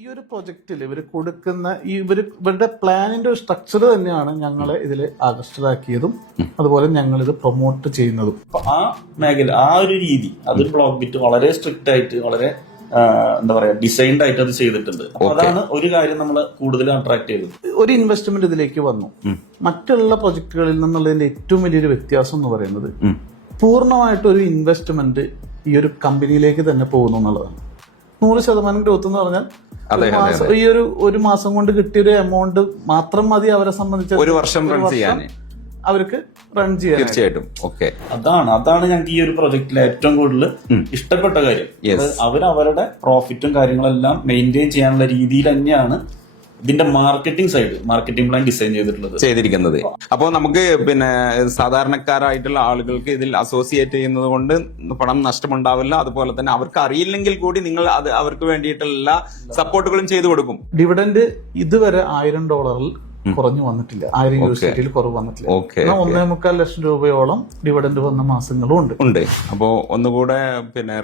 ഈ ഒരു പ്രൊജക്റ്റിൽ ഇവർ കൊടുക്കുന്ന ഇവരുടെ പ്ലാനിന്റെ ഒരു സ്ട്രക്ചർ തന്നെയാണ് ഞങ്ങളെ ഇതിൽ ആകർഷ്ടരാക്കിയതും അതുപോലെ ഞങ്ങൾ ഇത് പ്രൊമോട്ട് ചെയ്യുന്നതും. ആ മേഖല ആ ഒരു രീതി അത് ബ്ലോക്ക് ബിറ്റ് വളരെ സ്ട്രിക്റ്റ് ആയിട്ട് വളരെ എന്താ പറയാ ഡിസൈൻഡ് ആയിട്ട് അത് ചെയ്തിട്ടുണ്ട്. അതാണ് ഒരു കാര്യം നമ്മൾ കൂടുതൽ അട്രാക്ട് ചെയ്തത്. ഒരു ഇൻവെസ്റ്റ്മെന്റ് ഇതിലേക്ക് വന്നു. മറ്റുള്ള പ്രൊജക്ടുകളിൽ നിന്നുള്ളതിന്റെ ഏറ്റവും വലിയൊരു വ്യത്യാസം എന്ന് പറയുന്നത് പൂർണ്ണമായിട്ടൊരു ഇൻവെസ്റ്റ്മെന്റ് ഈ ഒരു കമ്പനിയിലേക്ക് തന്നെ പോകുന്നു എന്നുള്ളതാണ്. 100% ഗ്രോത്ത് എന്ന് പറഞ്ഞാൽ ഈ ഒരു മാസം കൊണ്ട് കിട്ടിയൊരു എമൗണ്ട് മാത്രം മതി അവരെ സംബന്ധിച്ച് ഒരു വർഷം റൺ ചെയ്യാൻ അവർക്ക് റൺ ചെയ്യാൻ. തീർച്ചയായിട്ടും. ഓക്കെ, അതാണ് ഞങ്ങൾക്ക് ഈ ഒരു പ്രൊജക്റ്റിൽ ഏറ്റവും കൂടുതൽ ഇഷ്ടപ്പെട്ട കാര്യം. അവരുടെ പ്രോഫിറ്റും കാര്യങ്ങളെല്ലാം മെയിൻറ്റെയിൻ ചെയ്യാനുള്ള രീതിയിൽ തന്നെയാണ് ഇതിന്റെ മാർക്കറ്റിംഗ് പ്ലാൻ ഡിസൈൻ ചെയ്തിരിക്കുന്നത്. അപ്പോൾ നമുക്ക് സാധാരണക്കാരായിട്ടുള്ള ആളുകൾക്ക് ഇതിൽ അസോസിയേറ്റ് ചെയ്യുന്നത് കൊണ്ട് പണം നഷ്ടമുണ്ടാവില്ല. അതുപോലെ തന്നെ അവർക്ക് അറിയില്ലെങ്കിൽ കൂടി നിങ്ങൾ അത് അവർക്ക് വേണ്ടിയിട്ടുള്ള എല്ലാ സപ്പോർട്ടുകളും ചെയ്തു കൊടുക്കും. ഡിവിഡന്റ് ഇതുവരെ $1000 കുറഞ്ഞു വന്നിട്ടില്ല. 1000 യൂണിവേഴ്സിറ്റിയിൽ കുറവ് വന്നിട്ടില്ല. 1.25 ലക്ഷം രൂപയോളം ഡിവിഡന്റ് വന്ന മാസങ്ങളും ഉണ്ട്. അപ്പോ ഒന്നുകൂടെ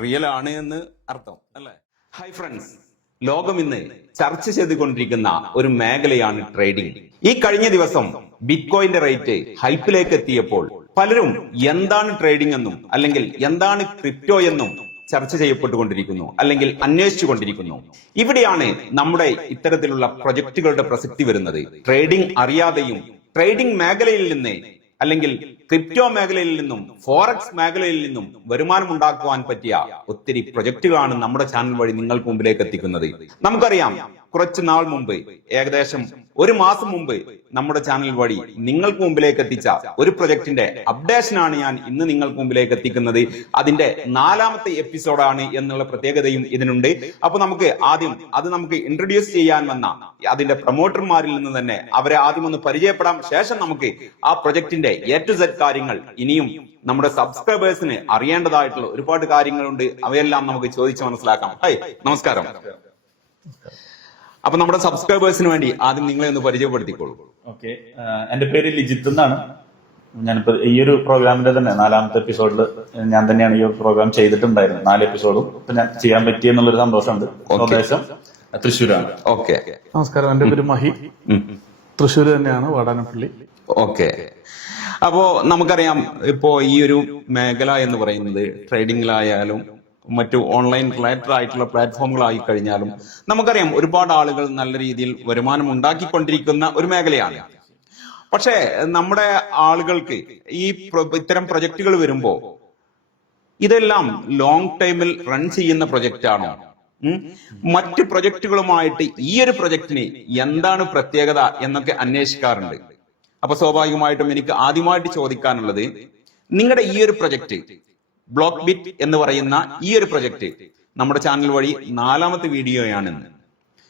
റിയൽ ആണ് എന്ന് അർത്ഥം അല്ലേ? ഹായ് ഫ്രണ്ട്സ്, ലോകം ഇന്ന് ചർച്ച ചെയ്തുകൊണ്ടിരിക്കുന്ന ഒരു മേഖലയാണ് ട്രേഡിംഗ്. ഈ കഴിഞ്ഞ ദിവസം ബിറ്റ്കോയിന്റെ റേറ്റ് ഹൈപ്പിലേക്ക് എത്തിയപ്പോൾ പലരും എന്താണ് ട്രേഡിംഗ് എന്നും അല്ലെങ്കിൽ എന്താണ് ക്രിപ്റ്റോ എന്നും ചർച്ച ചെയ്യപ്പെട്ടുകൊണ്ടിരിക്കുന്നു, അല്ലെങ്കിൽ അന്വേഷിച്ചുകൊണ്ടിരിക്കുന്നു. ഇവിടെയാണ് നമ്മുടെ ഇത്തരത്തിലുള്ള പ്രൊജക്ടുകളുടെ പ്രസക്തി വരുന്നത്. ട്രേഡിംഗ് അറിയാതെയും ട്രേഡിംഗ് മേഖലയിൽ നിന്ന് അല്ലെങ്കിൽ ക്രിപ്റ്റോ മേഖലയിൽ നിന്നും ഫോറക്സ് മേഖലയിൽ നിന്നും വരുമാനം ഉണ്ടാക്കുവാൻ പറ്റിയ ഒത്തിരി പ്രൊജക്ടുകളാണ് നമ്മുടെ ചാനൽ വഴി നിങ്ങൾക്ക് മുമ്പിലേക്ക് എത്തിക്കുന്നത്. നമുക്കറിയാം, കുറച്ചു നാൾ മുമ്പ്, ഏകദേശം ഒരു മാസം മുമ്പ് നമ്മുടെ ചാനൽ വഴി നിങ്ങൾക്ക് മുമ്പിലേക്ക് എത്തിച്ച ഒരു പ്രൊജക്ടിന്റെ അപ്ഡേഷനാണ് ഞാൻ ഇന്ന് നിങ്ങൾക്ക് മുമ്പിലേക്ക് എത്തിക്കുന്നത്. അതിന്റെ 4ാമത്തെ എപ്പിസോഡാണ് എന്നുള്ള പ്രത്യേകതയും ഇതിനുണ്ട്. അപ്പൊ നമുക്ക് ആദ്യം അത് നമുക്ക് ഇൻട്രൊഡ്യൂസ് ചെയ്യാൻ വന്ന അതിന്റെ പ്രൊമോട്ടർമാരിൽ നിന്ന് തന്നെ അവരെ ആദ്യം ഒന്ന് പരിചയപ്പെടാം. ശേഷം നമുക്ക് ആ പ്രൊജക്ടിന്റെ A to Z കാര്യങ്ങൾ ഇനിയും നമ്മുടെ സബ്സ്ക്രൈബേഴ്സിന് അറിയേണ്ടതായിട്ടുള്ള ഒരുപാട് കാര്യങ്ങളുണ്ട്. അവയെല്ലാം നമുക്ക് ചോദിച്ച് മനസ്സിലാക്കാം. ഹായ്, നമസ്കാരം. അപ്പൊ നമ്മുടെ സബ്സ്ക്രൈബേഴ്സിന് വേണ്ടി ആദ്യം നിങ്ങളെ ഒന്ന് പരിചയപ്പെടുത്തിക്കോളൂ. ഓക്കെ, എന്റെ പേര് ലിജിത്ത് എന്നാണ്. ഞാനിപ്പോ ഈ ഒരു പ്രോഗ്രാമിന്റെ തന്നെ 4ാമത്തെ എപ്പിസോഡിൽ ഞാൻ തന്നെയാണ് ഈ ഒരു പ്രോഗ്രാം ചെയ്തിട്ടുണ്ടായിരുന്നത്. 4 എപ്പിസോഡും ഇപ്പൊ ഞാൻ ചെയ്യാൻ പറ്റിയെന്നുള്ളൊരു സന്തോഷമുണ്ട്. സ്വദേശം തൃശ്ശൂരാണ്. ഓക്കെ, നമസ്കാരം. എന്റെ പേര് മഹി, തൃശ്ശൂർ തന്നെയാണ്, വാടാനപ്പള്ളി. ഓക്കെ, അപ്പോ നമുക്കറിയാം, ഇപ്പോ ഈ ഒരു മേഖല എന്ന് പറയുന്നത് ട്രേഡിംഗിലായാലും മറ്റു ഓൺലൈൻ റിലേറ്റഡ് ആയിട്ടുള്ള പ്ലാറ്റ്ഫോമുകളായി കഴിഞ്ഞാലും നമുക്കറിയാം ഒരുപാട് ആളുകൾ നല്ല രീതിയിൽ വരുമാനം ഉണ്ടാക്കിക്കൊണ്ടിരിക്കുന്ന ഒരു മേഖലയാണ്. പക്ഷേ നമ്മുടെ ആളുകൾക്ക് ഈ ഇത്തരം പ്രൊജക്ടുകൾ വരുമ്പോ ഇതെല്ലാം ലോങ് ടൈമിൽ റൺ ചെയ്യുന്ന പ്രൊജക്റ്റ് ആണോ, മറ്റു പ്രൊജക്ടുകളുമായിട്ട് ഈ ഒരു പ്രൊജക്ടിന് എന്താണ് പ്രത്യേകത എന്നൊക്കെ അന്വേഷിക്കാറുണ്ട്. അപ്പൊ സ്വാഭാവികമായിട്ടും എനിക്ക് ആദ്യമായിട്ട് ചോദിക്കാനുള്ളത്, നിങ്ങളുടെ ഈ ഒരു പ്രൊജക്ട് ബ്ലോക്ക് ബിറ്റ് എന്ന് പറയുന്ന ഈ ഒരു പ്രൊജക്ട് നമ്മുടെ ചാനൽ വഴി 4ാമത്തെ വീഡിയോയാണെന്ന്.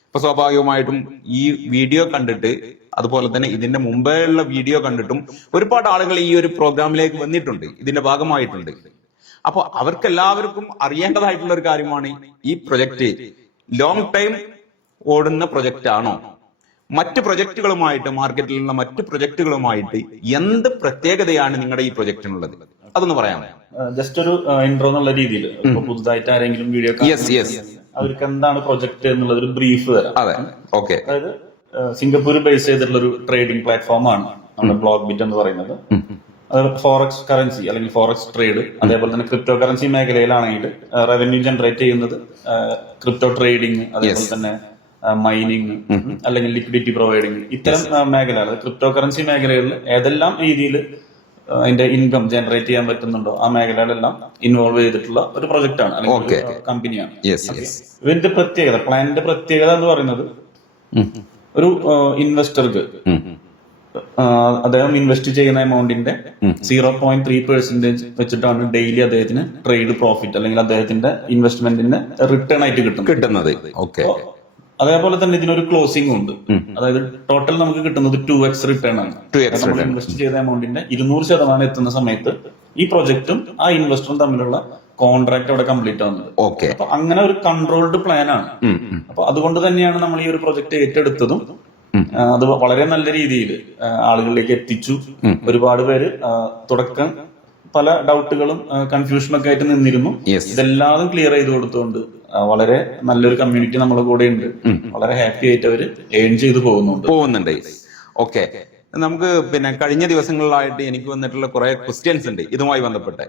അപ്പൊ സ്വാഭാവികമായിട്ടും ഈ വീഡിയോ കണ്ടിട്ട് അതുപോലെ തന്നെ ഇതിന്റെ മുമ്പേയുള്ള വീഡിയോ കണ്ടിട്ടും ഒരുപാട് ആളുകൾ ഈ ഒരു പ്രോഗ്രാമിലേക്ക് വന്നിട്ടുണ്ട്, ഇതിന്റെ ഭാഗമായിട്ടുണ്ട്. അപ്പൊ അവർക്കെല്ലാവർക്കും അറിയേണ്ടതായിട്ടുള്ള ഒരു കാര്യമാണ്, ഈ പ്രൊജക്ട് ലോങ് ടൈം ഓടുന്ന പ്രൊജക്റ്റ് ആണോ, മറ്റ് പ്രൊജക്ടുകളുമായിട്ട് മാർക്കറ്റിലുള്ള മറ്റ് പ്രൊജക്ടുകളുമായിട്ട് എന്ത് പ്രത്യേകതയാണ് നിങ്ങളുടെ ഈ പ്രൊജക്ടിനുള്ളത്, അതൊന്ന് പറയാമോ? ജസ്റ്റ് ഒരു ഇൻട്രോ എന്നുള്ള രീതിയിൽ പുതുതായിട്ട് ആരെങ്കിലും വീഡിയോ അവർക്ക് എന്താണ് പ്രൊജക്ട് എന്നുള്ളത് ഒരു ബ്രീഫ് തരാം. അതെ, ഓക്കെ. അതായത് സിംഗപ്പൂർ ബേസ് ചെയ്തിട്ടുള്ള ഒരു ട്രേഡിംഗ് പ്ലാറ്റ്ഫോമാണ് നമ്മുടെ ബ്ലോക്ക് ബിറ്റ് എന്ന് പറയുന്നത്. അത് ഫോറക്സ് കറൻസി അല്ലെങ്കിൽ ഫോറക്സ് ട്രേഡ്, അതേപോലെ തന്നെ ക്രിപ്റ്റോ കറൻസി മേഖലയിലാണെങ്കിൽ റവന്യൂ ജനറേറ്റ് ചെയ്യുന്നത് ക്രിപ്റ്റോ ട്രേഡിംഗ്, അതേപോലെ തന്നെ മൈനിങ് അല്ലെങ്കിൽ ലിക്വിഡിറ്റി പ്രൊവൈഡിങ്, ഇത്തരം മേഖല, ക്രിപ്റ്റോ കറൻസി മേഖലകളിൽ ഏതെല്ലാം രീതിയിൽ അതിന്റെ ഇൻകം ജനറേറ്റ് ചെയ്യാൻ പറ്റുന്നുണ്ടോ ആ മേഖലകളെല്ലാം ഇൻവോൾവ് ചെയ്തിട്ടുള്ള ഒരു പ്രൊജക്ട് ആണ്, അല്ലെങ്കിൽ കമ്പനിയാണ്. ഇതിന്റെ പ്രത്യേകത, പ്ലാനിന്റെ പ്രത്യേകത എന്ന് പറയുന്നത്, ഒരു ഇൻവെസ്റ്റർക്ക് അദ്ദേഹം ഇൻവെസ്റ്റ് ചെയ്യുന്ന എമൗണ്ടിന്റെ 0.3% വെച്ചിട്ടാണ് ഡെയിലി അദ്ദേഹത്തിന് ട്രേഡ് പ്രോഫിറ്റ് അല്ലെങ്കിൽ അദ്ദേഹത്തിന്റെ ഇൻവെസ്റ്റ്മെന്റിന് റിട്ടേൺ ആയിട്ട് കിട്ടുന്നത്. അതേപോലെ തന്നെ ഇതിനൊരു ക്ലോസിംഗ് ഉണ്ട്. അതായത് ടോട്ടൽ നമുക്ക് കിട്ടുന്നത് 2x റിട്ടേൺ ആണ്. നമ്മൾ ഇൻവെസ്റ്റ് ചെയ്ത എമൗണ്ടിന്റെ 200% എത്തുന്ന സമയത്ത് ഈ പ്രൊജക്റ്റും ആ ഇൻവെസ്റ്ററും തമ്മിലുള്ള കോൺട്രാക്ട് അവിടെ കംപ്ലീറ്റ് ആവുന്നത്. അപ്പൊ അങ്ങനെ ഒരു കൺട്രോൾഡ് പ്ലാൻ ആണ്. അപ്പൊ അതുകൊണ്ട് തന്നെയാണ് നമ്മൾ ഈ ഒരു പ്രൊജക്ട് ഏറ്റെടുത്തതും അത് വളരെ നല്ല രീതിയിൽ ആളുകളിലേക്ക് എത്തിച്ചു. ഒരുപാട് പേര് തുടക്കം പല ഡൗട്ടുകളും കൺഫ്യൂഷനൊക്കെ ആയിട്ട് നിന്നിരുന്നു. ഇതെല്ലാം ക്ലിയർ ചെയ്ത് കൊടുത്തുകൊണ്ട് വളരെ നല്ലൊരു കമ്മ്യൂണിറ്റി നമ്മളെ കൂടെ ഉണ്ട്. വളരെ ഹാപ്പി ആയിട്ട് അവര് ഏൺ ചെയ്ത് പോകുന്നുണ്ട്. ഓക്കെ, നമുക്ക് പിന്നെ കഴിഞ്ഞ ദിവസങ്ങളിലായിട്ട് എനിക്ക് വന്നിട്ടുള്ള കുറെ ക്വസ്റ്റ്യൻസ് ഉണ്ട് ഇതുമായി ബന്ധപ്പെട്ട്.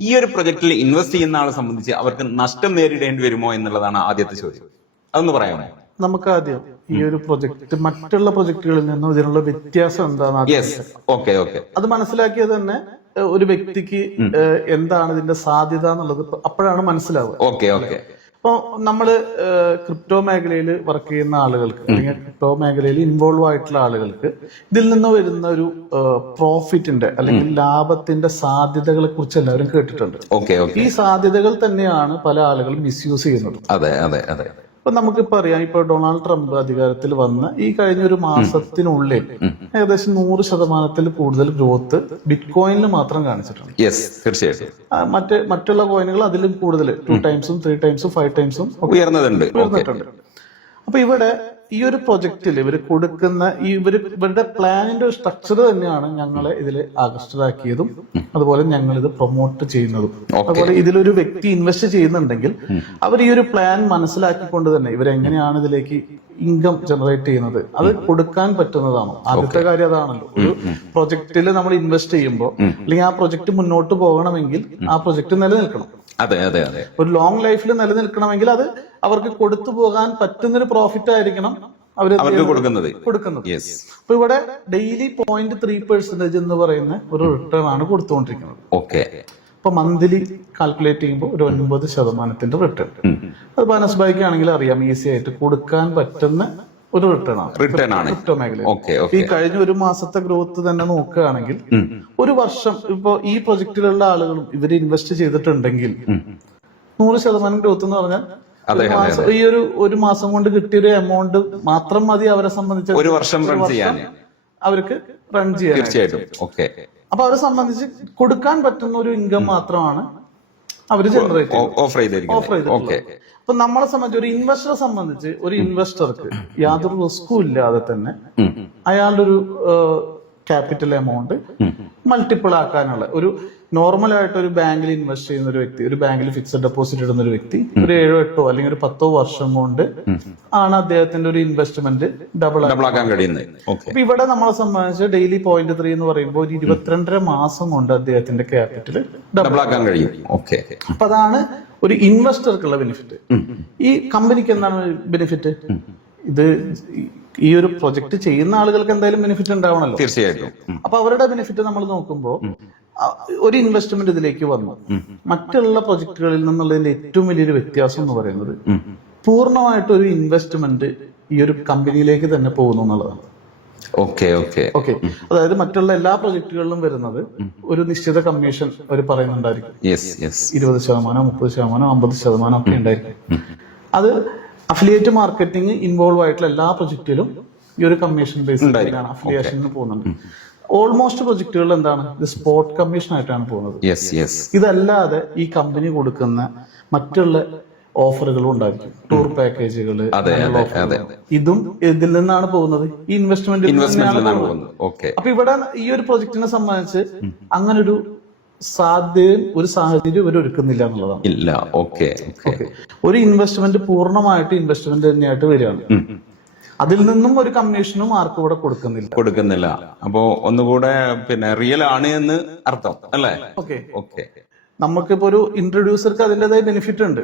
ഈ ഒരു പ്രൊജക്റ്റിൽ ഇൻവെസ്റ്റ് ചെയ്യുന്ന ആളെ സംബന്ധിച്ച് അവർക്ക് നഷ്ടം നേരിടേണ്ടി വരുമോ എന്നുള്ളതാണ് ആദ്യത്തെ ചോദ്യം. അതൊന്ന് പറയാമോ? നമുക്ക് ആദ്യം ഈ ഒരു പ്രൊജക്ട് മറ്റുള്ള പ്രൊജക്ടുകളിൽ നിന്നും ഇതിനുള്ള വ്യത്യാസം എന്താണെന്ന് ഓക്കെ അത് മനസ്സിലാക്കിയത് തന്നെ ഒരു വ്യക്തിക്ക് എന്താണ് ഇതിന്റെ സാധ്യത എന്നുള്ളത് അപ്പോഴാണ് മനസ്സിലാവുക. ഓക്കെ ഇപ്പൊ നമ്മള് ക്രിപ്റ്റോ മേഖലയിൽ വർക്ക് ചെയ്യുന്ന ആളുകൾക്ക് അല്ലെങ്കിൽ ക്രിപ്റ്റോ മേഖലയിൽ ഇൻവോൾവ് ആയിട്ടുള്ള ആളുകൾക്ക് ഇതിൽ നിന്ന് വരുന്ന ഒരു പ്രോഫിറ്റിന്റെ അല്ലെങ്കിൽ ലാഭത്തിന്റെ സാധ്യതകളെ കുറിച്ച് എല്ലാവരും കേട്ടിട്ടുണ്ട്. ഈ സാധ്യതകൾ തന്നെയാണ് പല ആളുകളും മിസ്യൂസ് ചെയ്യുന്നത്. അതെ. ഇപ്പൊ നമുക്കിപ്പോ അറിയാം, ഇപ്പൊ ഡൊണാൾഡ് ട്രംപ് അധികാരത്തിൽ വന്ന് ഈ കഴിഞ്ഞ ഒരു മാസത്തിനുള്ളിൽ ഏകദേശം 100% കൂടുതൽ ഗ്രോത്ത് ബിറ്റ്കോയിനിൽ മാത്രം കാണിച്ചിട്ടുണ്ട്. തീർച്ചയായിട്ടും മറ്റുള്ള കോയിനുകൾ അതിലും കൂടുതൽ 2 ടൈംസും 3 ടൈംസും 5 ടൈംസും ഉയർന്നിട്ടുണ്ട്. അപ്പൊ ഇവിടെ ഈ ഒരു പ്രൊജക്റ്റിൽ ഇവർ കൊടുക്കുന്ന ഇവരുടെ പ്ലാനിന്റെ ഒരു സ്ട്രക്ചർ തന്നെയാണ് ഞങ്ങളെ ഇതിൽ ആകർഷ്ടരാക്കിയതും അതുപോലെ ഞങ്ങൾ ഇത് പ്രൊമോട്ട് ചെയ്യുന്നതും. അതുപോലെ ഇതിലൊരു വ്യക്തി ഇൻവെസ്റ്റ് ചെയ്യുന്നുണ്ടെങ്കിൽ അവർ ഈ ഒരു പ്ലാൻ മനസ്സിലാക്കിക്കൊണ്ട് തന്നെ ഇവരെങ്ങനെയാണ് ഇതിലേക്ക് ഇൻകം ജനറേറ്റ് ചെയ്യുന്നത് അത് കൊടുക്കാൻ പറ്റുന്നതാണ്. ആദ്യത്തെ കാര്യം അതാണല്ലോ. ഒരു പ്രൊജക്റ്റിൽ നമ്മൾ ഇൻവെസ്റ്റ് ചെയ്യുമ്പോൾ അല്ലെങ്കിൽ ആ പ്രൊജക്ട് മുന്നോട്ട് പോകണമെങ്കിൽ ആ പ്രൊജക്ട് നിലനിൽക്കണം. അതെ ഒരു ലോങ് ലൈഫിൽ നിലനിൽക്കണമെങ്കിൽ അത് അവർക്ക് കൊടുത്തു പോകാൻ പറ്റുന്നൊരു പ്രോഫിറ്റ് ആയിരിക്കണം അവർക്ക് കൊടുക്കുന്നത്. അപ്പൊ ഇവിടെ ഡെയിലി 0.3% എന്ന് പറയുന്ന ഒരു റിട്ടേൺ ആണ് കൊടുത്തുകൊണ്ടിരിക്കുന്നത്. ഇപ്പൊ മന്ത്ലി കാൽക്കുലേറ്റ് ചെയ്യുമ്പോൾ ഒരു 9% റിട്ടേൺ. അത് ബോണസ് ബൈക്ക് ആണെങ്കിൽ അറിയാം ഈസി ആയിട്ട് കൊടുക്കാൻ പറ്റുന്ന ഒരു റിട്ടേൺ ആണ് ക്രിപ്റ്റോ മേഖലയിൽ. ഈ കഴിഞ്ഞ ഒരു മാസത്തെ ഗ്രോത്ത് തന്നെ നോക്കുകയാണെങ്കിൽ ഒരു വർഷം ഇപ്പൊ ഈ പ്രൊജക്റ്റിലുള്ള ആളുകളും ഇവര് ഇൻവെസ്റ്റ് ചെയ്തിട്ടുണ്ടെങ്കിൽ 100% ഗ്രോത്ത് എന്ന് പറഞ്ഞാൽ ഈ ഒരു മാസം കൊണ്ട് കിട്ടിയ ഒരു എമൗണ്ട് മാത്രം മതി അവരെ സംബന്ധിച്ച് ഒരു വർഷം അവർക്ക് റൺ ചെയ്യാൻ. തീർച്ചയായിട്ടും. അപ്പൊ അവരെ സംബന്ധിച്ച് കൊടുക്കാൻ പറ്റുന്ന ഒരു ഇൻകം മാത്രമാണ് അവര് ജനറേറ്റ് ഓഫർ ചെയ്തിരിക്കുന്നത്. അപ്പൊ നമ്മളെ സംബന്ധിച്ച് ഒരു ഇൻവെസ്റ്ററെ സംബന്ധിച്ച് ഒരു ഇൻവെസ്റ്റർക്ക് യാതൊരു റിസ്കും ഇല്ലാതെ തന്നെ അയാളുടെ ഒരു ക്യാപിറ്റൽ എമൗണ്ട് മൾട്ടിപ്പിൾ ആക്കാനുള്ള ഒരു നോർമൽ ആയിട്ട് ഒരു ബാങ്കിൽ ഇൻവെസ്റ്റ് ചെയ്യുന്ന ഒരു വ്യക്തി, ഒരു ബാങ്കിൽ ഫിക്സഡ് ഡെപ്പോസിറ്റ് ഇടുന്ന ഒരു വ്യക്തി ഒരു 7, 8 അല്ലെങ്കിൽ ഒരു 10 വർഷം കൊണ്ട് ആണ് അദ്ദേഹത്തിന്റെ ഒരു ഇൻവെസ്റ്റ്മെന്റ് ഡബിൾ ആക്കാൻ കഴിയുന്നത്. അപ്പൊ ഇവിടെ നമ്മളെ സംബന്ധിച്ച് ഡെയിലി 0.3 എന്ന് പറയുമ്പോൾ ഒരു 22.5 മാസം കൊണ്ട് അദ്ദേഹത്തിന്റെ ക്യാപിറ്റൽ ഡബിൾ ആക്കാൻ കഴിയും. അപ്പൊ അതാണ് ഒരു ഇൻവെസ്റ്റർക്കുള്ള ബെനിഫിറ്റ്. ഈ കമ്പനിക്ക് എന്താണ് ബെനിഫിറ്റ്? ഇത് ഈ ഒരു പ്രൊജക്ട് ചെയ്യുന്ന ആളുകൾക്ക് എന്തായാലും ബെനിഫിറ്റ് ഉണ്ടാവണല്ലോ. തീർച്ചയായിട്ടും. അപ്പൊ അവരുടെ ബെനിഫിറ്റ് നമ്മൾ നോക്കുമ്പോൾ ഒരു ഇൻവെസ്റ്റ്മെന്റ് ഇതിലേക്ക് വന്നു. മറ്റുള്ള പ്രൊജക്ടുകളിൽ നിന്നുള്ളതിന്റെ ഏറ്റവും വലിയൊരു വ്യത്യാസം എന്ന് പറയുന്നത് പൂർണ്ണമായിട്ട് ഒരു ഇൻവെസ്റ്റ്മെന്റ് ഈ ഒരു കമ്പനിയിലേക്ക് തന്നെ പോകുന്നു എന്നുള്ളതാണ്. അതായത് മറ്റുള്ള എല്ലാ പ്രൊജക്ടുകളിലും വരുന്നത് ഒരു നിശ്ചിത കമ്മീഷൻ അവർ പറയുന്നുണ്ടായിരിക്കും. 20%, 30%, 50% ഒക്കെ ഉണ്ടായിരിക്കും. അത് അഫിലിയേറ്റ് മാർക്കറ്റിംഗ് ഇൻവോൾവ് ആയിട്ടുള്ള എല്ലാ പ്രൊജക്റ്റിലും ഈ ഒരു കമ്മീഷൻ ബേസിലാണ് അഫിലിയേഷന് പോകുന്നുണ്ട്. ഓൾമോസ്റ്റ് പ്രൊജക്ടുകൾ എന്താണ്, ഇത് സ്പോട്ട് കമ്മീഷൻ ആയിട്ടാണ് പോകുന്നത്. ഇതല്ലാതെ ഈ കമ്പനി കൊടുക്കുന്ന മറ്റുള്ള ഓഫറുകളും ഉണ്ടായിരിക്കും. ടൂർ പാക്കേജുകൾ, ഇതും ഇതിൽ നിന്നാണ് പോകുന്നത്. ഈ ഇൻവെസ്റ്റ്മെന്റ് അപ്പൊ ഇവിടെ ഈ ഒരു പ്രൊജക്ടിനെ സംബന്ധിച്ച് അങ്ങനെ ഒരു സാഹചര്യം ഇവർ ഒരുക്കുന്നില്ല എന്നുള്ളതാണ്. ഒരു ഇൻവെസ്റ്റ്മെന്റ് പൂർണ്ണമായിട്ട് ഇൻവെസ്റ്റ്മെന്റ് തന്നെയായിട്ട് വരികയാണ്. അതിൽ നിന്നും ഒരു കമ്മീഷനും ആർക്കും ഇവിടെ കൊടുക്കുന്നില്ല. അപ്പോ ഒന്നുകൂടെ റിയൽ ആണ് എന്ന് അർത്ഥം അല്ലേ? നമുക്കിപ്പോ ഒരു ഇൻട്രൊഡ്യൂസർക്ക് അതിന്റേതായ ബെനിഫിറ്റ് ഉണ്ട്.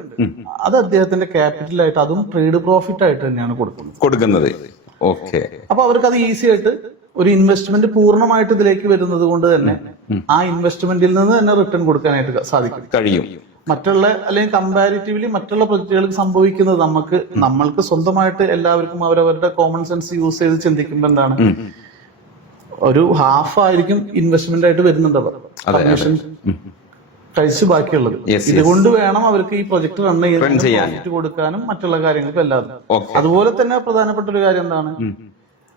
അത് അദ്ദേഹത്തിന്റെ ക്യാപിറ്റൽ ആയിട്ട് അതും ട്രേഡ് പ്രോഫിറ്റ് ആയിട്ട് തന്നെയാണ് കൊടുക്കുന്നത്. അപ്പൊ അവർക്ക് അത് ഈസി ആയിട്ട് ഒരു ഇൻവെസ്റ്റ്മെന്റ് പൂർണ്ണമായിട്ട് ഇതിലേക്ക് വരുന്നത് കൊണ്ട് തന്നെ ആ ഇൻവെസ്റ്റ്മെന്റിൽ നിന്ന് തന്നെ റിട്ടേൺ കൊടുക്കാനായിട്ട് കഴിയും. മറ്റുള്ള അല്ലെങ്കിൽ കമ്പാരിറ്റീവ്ലി മറ്റുള്ള പ്രൊജക്ടുകൾക്ക് സംഭവിക്കുന്നത് നമ്മൾക്ക് സ്വന്തമായിട്ട് എല്ലാവർക്കും അവരവരുടെ കോമൺ സെൻസ് യൂസ് ചെയ്ത് ചിന്തിക്കുമ്പോൾ എന്താണ്, ഒരു ഹാഫ് ആയിരിക്കും ഇൻവെസ്റ്റ്മെന്റ് ആയിട്ട് വരുന്നുണ്ടല്ലോ കമ്മീഷൻ കഴിച്ച് ബാക്കിയുള്ളത്. ഇതുകൊണ്ട് വേണം അവർക്ക് ഈ പ്രൊജക്ട് റൺ ചെയ്യാൻ കൊടുക്കാനും മറ്റുള്ള കാര്യങ്ങൾക്കും എല്ലാതും. അതുപോലെ തന്നെ പ്രധാനപ്പെട്ട ഒരു കാര്യം എന്താണ്,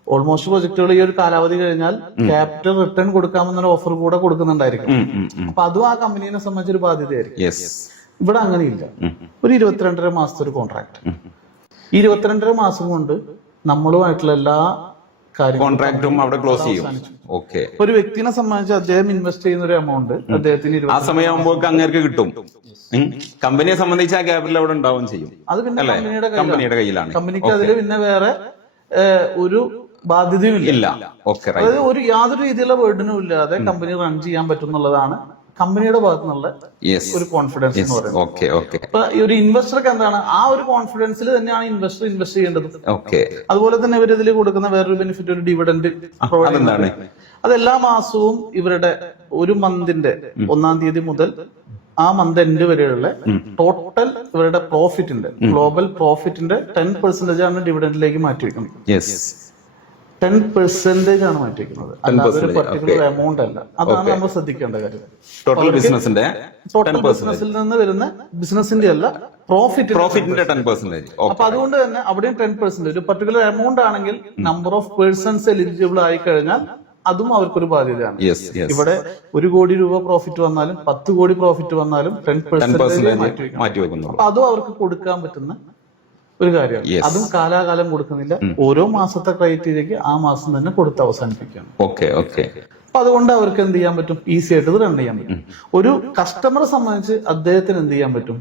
ഓൾമോസ്റ്റ് പ്രൊജക്ടുകൾ ഈ ഒരു കാലാവധി കഴിഞ്ഞാൽ ക്യാപിറ്റൽ റിട്ടേൺ കൊടുക്കാമെന്നൊരു ഓഫർ കൂടെ കൊടുക്കുന്നുണ്ടായിരിക്കും. അപ്പൊ അതും ആ കമ്പനീനെ സംബന്ധിച്ചൊരു ബാധ്യതയായിരിക്കും. ഇവിടെ അങ്ങനെയില്ല. ഒരു 22.5 മാസത്തെ ഒരു കോൺട്രാക്ട്, ഈ 22.5 മാസം കൊണ്ട് നമ്മളുമായിട്ടുള്ള എല്ലാ കോൺട്രാക്റ്റും അവിടെ ക്ലോസ് ചെയ്യും. ഓക്കെ. ഒരു വ്യക്തിനെ സംബന്ധിച്ച് അദ്ദേഹം ഇൻവെസ്റ്റ് ചെയ്യുന്ന ഒരു എമൗണ്ട് അദ്ദേഹത്തിന് ആ സമയമാകുമ്പോൾ അങ്ങേർക്ക് കിട്ടും. കമ്പനിയെ സംബന്ധിച്ച് ആ ക്യാപിറ്റൽ അവിടെ ഉണ്ടാവുകയും ചെയ്യും. അത് പിന്നെ കമ്പനിയുടെ കയ്യിലാണ്. കമ്പനിക്ക് അതിൽ പിന്നെ വേറെ ഒരു ബാധ്യതയും ഇല്ല. ഓക്കെ. അതായത് ഒരു യാതൊരു രീതിയിലുള്ള ബേർഡനും ഇല്ലാതെ കമ്പനി റൺ ചെയ്യാൻ പറ്റും എന്നുള്ളതാണ് കമ്പനിയുടെ ഭാഗത്തു നിന്നുള്ള ഒരു കോൺഫിഡൻസ് എന്ന് പറയുന്നത്. അപ്പൊ ഈ ഒരു ഇൻവെസ്റ്റർക്ക് എന്താണ്, ആ ഒരു കോൺഫിഡൻസിൽ തന്നെയാണ് ഇൻവെസ്റ്റർ ഇൻവെസ്റ്റ് ചെയ്യേണ്ടത്. അതുപോലെ തന്നെ ഇവർ ഇതിൽ കൊടുക്കുന്ന വേറൊരു ബെനിഫിറ്റ് ഒരു ഡിവിഡന്റ് പ്രൊവൈഡ്. അത് എല്ലാ മാസവും ഇവരുടെ ഒരു മന്തിന്റെ 1-ാം തീയതി മുതൽ ആ മന്ത് എൻഡ് വരെയുള്ള ടോട്ടൽ ഇവരുടെ പ്രോഫിറ്റിന്റെ ഗ്ലോബൽ പ്രോഫിറ്റിന്റെ 10% ആണ് ഡിവിഡന്റിലേക്ക് മാറ്റിവെക്കുന്നത്. 10% ആണ് മാറ്റിവെക്കുന്നത്, അല്ലാതെ ഒരു പർട്ടിക്കുലർ എമൗണ്ട് അല്ല. അതാണ് നമ്മൾ ശ്രദ്ധിക്കേണ്ട കാര്യം. ടോട്ടൽ ബിസിനസിന്റെ ബിസിനസ്സിൽ നിന്ന് വരുന്ന ബിസിനസിന്റെ അല്ല, പ്രോഫിറ്റിന്റെ 10%. അപ്പൊ അതുകൊണ്ട് തന്നെ അവിടെയും 10%. ഒരു പർട്ടിക്കുലർ എമൗണ്ട് ആണെങ്കിൽ നമ്പർ ഓഫ് പേഴ്സൺസ് എലിജിബിൾ ആയി കഴിഞ്ഞാൽ അതും അവർക്കൊരു ബാധ്യതയാണ്. ഇവിടെ 1 കോടി രൂപ പ്രോഫിറ്റ് വന്നാലും 10 കോടി പ്രോഫിറ്റ് വന്നാലും 10% മാറ്റിവെക്കുന്നു. അപ്പൊ അതും അവർക്ക് കൊടുക്കാൻ പറ്റുന്ന ഒരു കാര്യമാണ്. അതും കാലാകാലം കൊടുക്കുന്നില്ല, ഓരോ മാസത്തെ ക്രൈറ്റീരിയക്ക് ആ മാസം തന്നെ കൊടുത്ത് അവസാനിപ്പിക്കുകയാണ്. അപ്പൊ അതുകൊണ്ട് അവർക്ക് എന്ത് ചെയ്യാൻ പറ്റും, ഈസി ആയിട്ട് ഇത് റൺ ചെയ്യാൻ പറ്റും. ഒരു കസ്റ്റമറെ സംബന്ധിച്ച് അദ്ദേഹത്തിന് എന്ത് ചെയ്യാൻ പറ്റും,